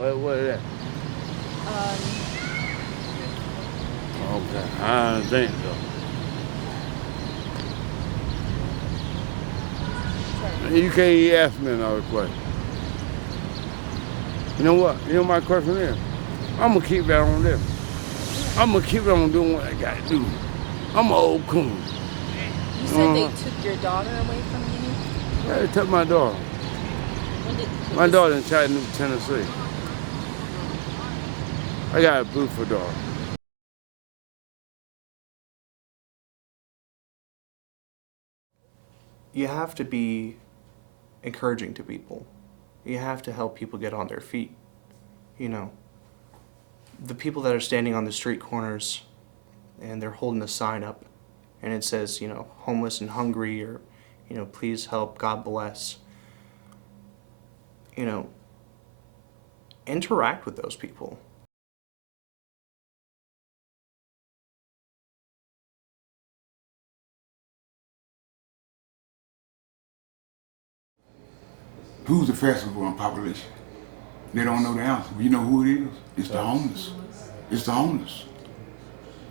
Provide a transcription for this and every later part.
What is that? Um, Okay, I don't think so. You can't even ask me another question. You know what? You know my question is? I'm gonna keep that on this. I'm gonna keep on doing what I gotta do. I'm an old coon. you said they Uh-huh. took your daughter away from you. They took my daughter. When did My this? daughter in Chattanooga, Tennessee. I got a beautiful daughter. You have to be encouraging to people. You have to help people get on their feet. You know, the people that are standing on the street corners and they're holding a sign up and it says, homeless and hungry or, please help, God bless. You know, interact with those people. Who's the fastest growing population? They don't know the answer. You know who it is? It's the homeless. It's the homeless.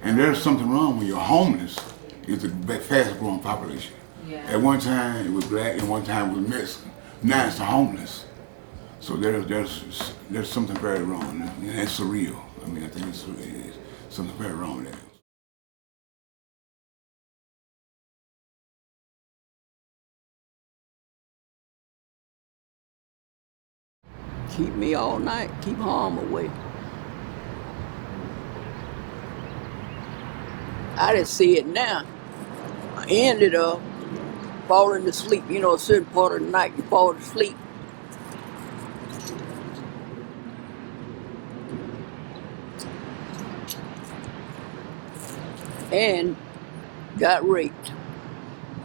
And there's something wrong when you're homeless. It's the fastest growing population. Yeah. At one time it was black, and one time it was Mexican. Now it's the homeless. So there's something very wrong, and that's surreal. I mean, I think it's something very wrong with that. Keep me all night, keep harm away. I didn't see it now. I ended up falling to sleep. You know, a certain part of the night you fall to sleep. And got raped.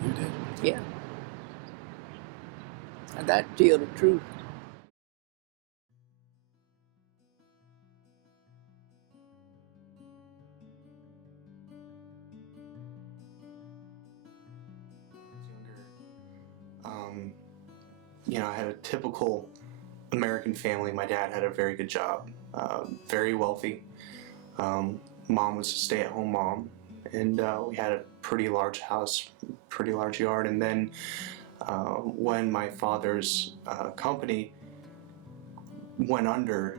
You did. Yeah. I got to tell the truth. Um, I had a typical American family. My dad had a very good job, very wealthy. Mom was a stay-at-home mom, and we had a pretty large house, pretty large yard. And then when my father's company went under,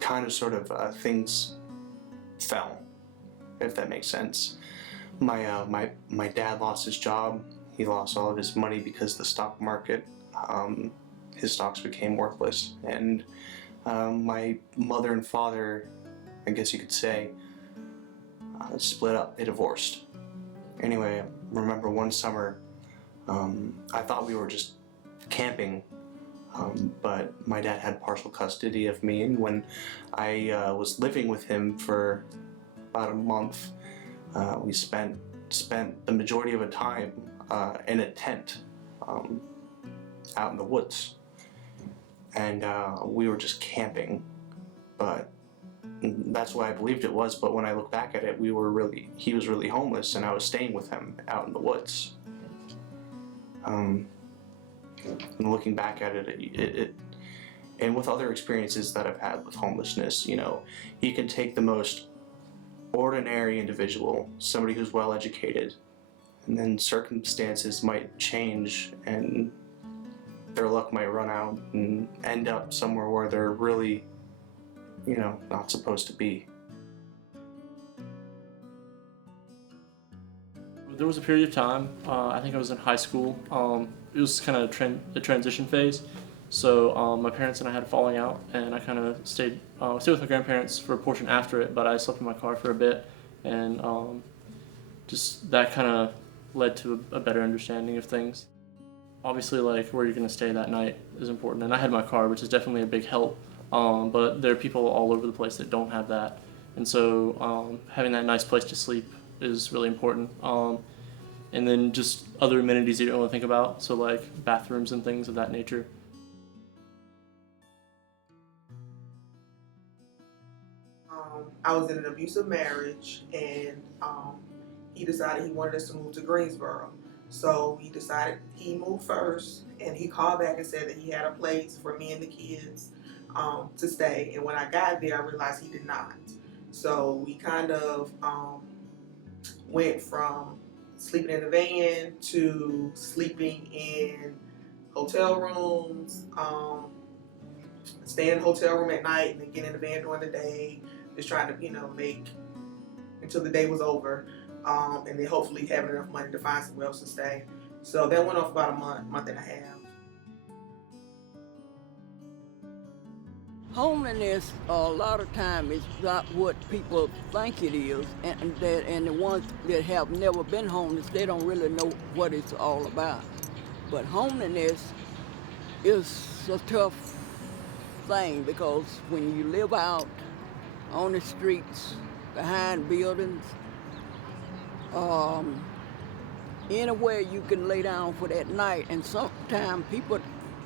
kind of sort of things fell, if that makes sense. My dad lost his job. He lost all of his money because the stock market, his stocks became worthless, and my mother and father, I guess you could say, split up. They divorced. Anyway, I remember one summer, I thought we were just camping, but my dad had partial custody of me, and when I was living with him for about a month, we spent the majority of the time in a tent out in the woods, and we were just camping. But that's what I believed it was. But when I look back at it, he was really homeless, and I was staying with him out in the woods. And looking back at it, and with other experiences that I've had with homelessness, you can take the most ordinary individual, somebody who's well educated, and then circumstances might change and their luck might run out and end up somewhere where they're really, not supposed to be. There was a period of time, I think I was in high school. It was kind of the transition phase. So my parents and I had a falling out, and I kind of stayed with my grandparents for a portion after it, but I slept in my car for a bit, and just that kind of led to a better understanding of things. Obviously, like where you're going to stay that night is important, and I had my car, which is definitely a big help. But there are people all over the place that don't have that, and so having that nice place to sleep is really important. And then just other amenities you don't want to think about, so like bathrooms and things of that nature. I was in an abusive marriage, and he decided he wanted us to move to Greensboro. So he decided he moved first, and he called back and said that he had a place for me and the kids. to stay. And when I got there, I realized he did not. So we kind of went from sleeping in the van to sleeping in hotel rooms, stay in the hotel room at night and then get in the van during the day, just trying to, make until the day was over, and then hopefully having enough money to find somewhere else to stay. So that went off about a month and a half. Homelessness a lot of time is not what people think it is, and the ones that have never been homeless, they don't really know what it's all about. But homelessness is a tough thing because when you live out on the streets, behind buildings, anywhere you can lay down for that night, and sometimes people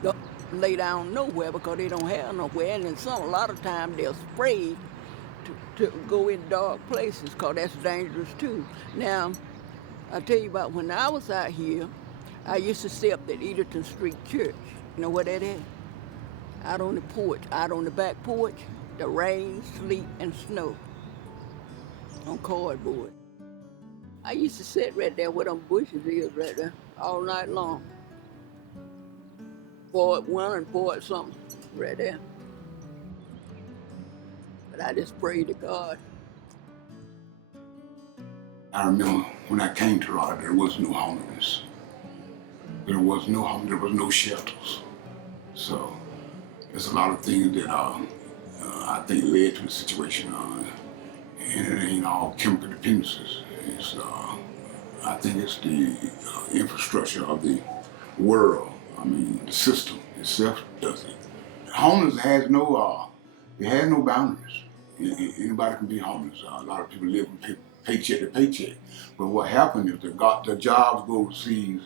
don't lay down nowhere because they don't have nowhere, and then a lot of times they're afraid to go in dark places because that's dangerous too. Now, I tell you about when I was out here, I used to sit at Edenton Street Church. You know where that is? Out on the porch, out on the back porch, the rain, sleet, and snow on cardboard. I used to sit right there where them bushes is right there all night long. Boiled one and boiled something right there. But I just prayed to God. I remember when I came to Raleigh, there was no homelessness. There was no home, there was no shelters. So there's a lot of things that I think led to the situation. And it ain't all chemical dependencies. It's, I think it's the infrastructure of the world. I mean, the system itself does it. Homeless has no boundaries. Anybody can be homeless. A lot of people live from paycheck to paycheck. But what happens is the jobs go overseas.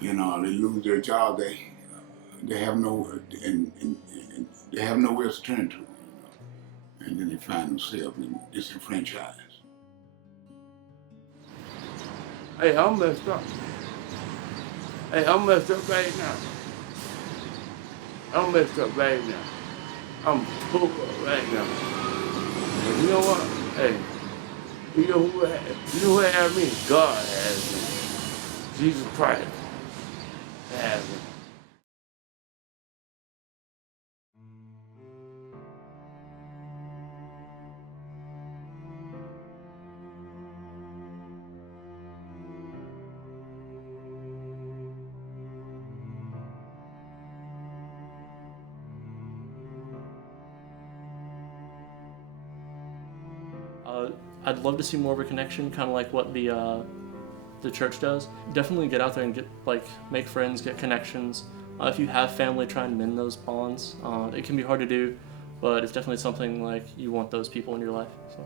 They lose their job. They have no they have nowhere to turn to. And then they find themselves disenfranchised. Hey, I'm messed up. Hey, I'm messed up right now. I'm messed up right now. I'm full up right now. And you know what? Hey, you know who has me? God has me. Jesus Christ has me. I'd love to see more of a connection, kind of like what the church does. Definitely get out there and make friends, get connections. If you have family, try and mend those bonds. It can be hard to do, but it's definitely something you want those people in your life. So.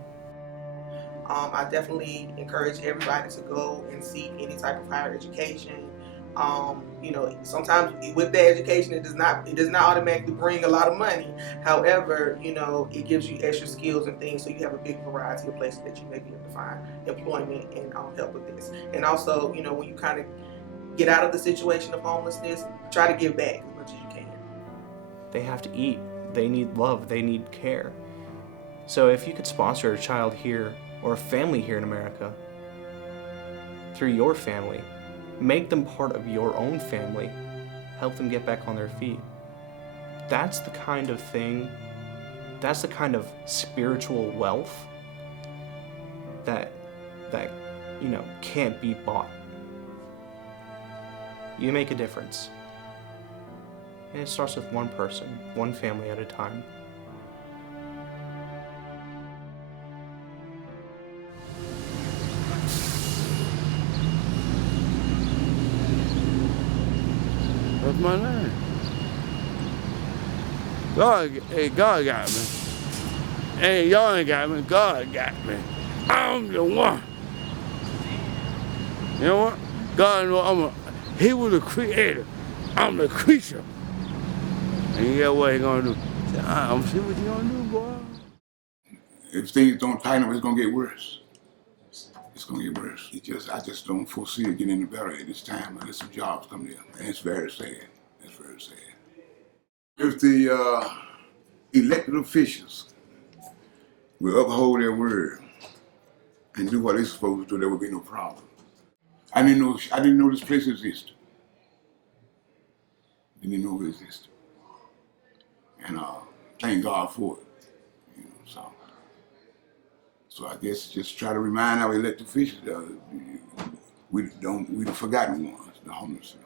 I definitely encourage everybody to go and seek any type of higher education. Sometimes with that education, it does not automatically bring a lot of money. However, it gives you extra skills and things, so you have a big variety of places that you may be able to find employment and help with this. And also, when you kind of get out of the situation of homelessness, try to give back as much as you can. They have to eat. They need love. They need care. So if you could sponsor a child here or a family here in America through your family, make them part of your own family, help them get back on their feet. That's the kind of thing, that's the kind of spiritual wealth that can't be bought. You make a difference. And it starts with one person, one family at a time. That's my name. God got me. And y'all ain't got me, God got me. I'm the one. You know what? God knows He was the creator. I'm the creature. And you get what He gonna do? I'm see what you gonna do, boy. If things don't tighten up, it's gonna get worse. It's gonna get worse. I just don't foresee it getting any better at this time unless some jobs come there. And it's very sad. It's very sad. If elected officials will uphold their word and do what they're supposed to do, there would be no problem. I didn't know this place existed. Didn't know it existed. And thank God for it. You know, so I guess just try to remind our elected officials that we've forgotten ones, the homeless.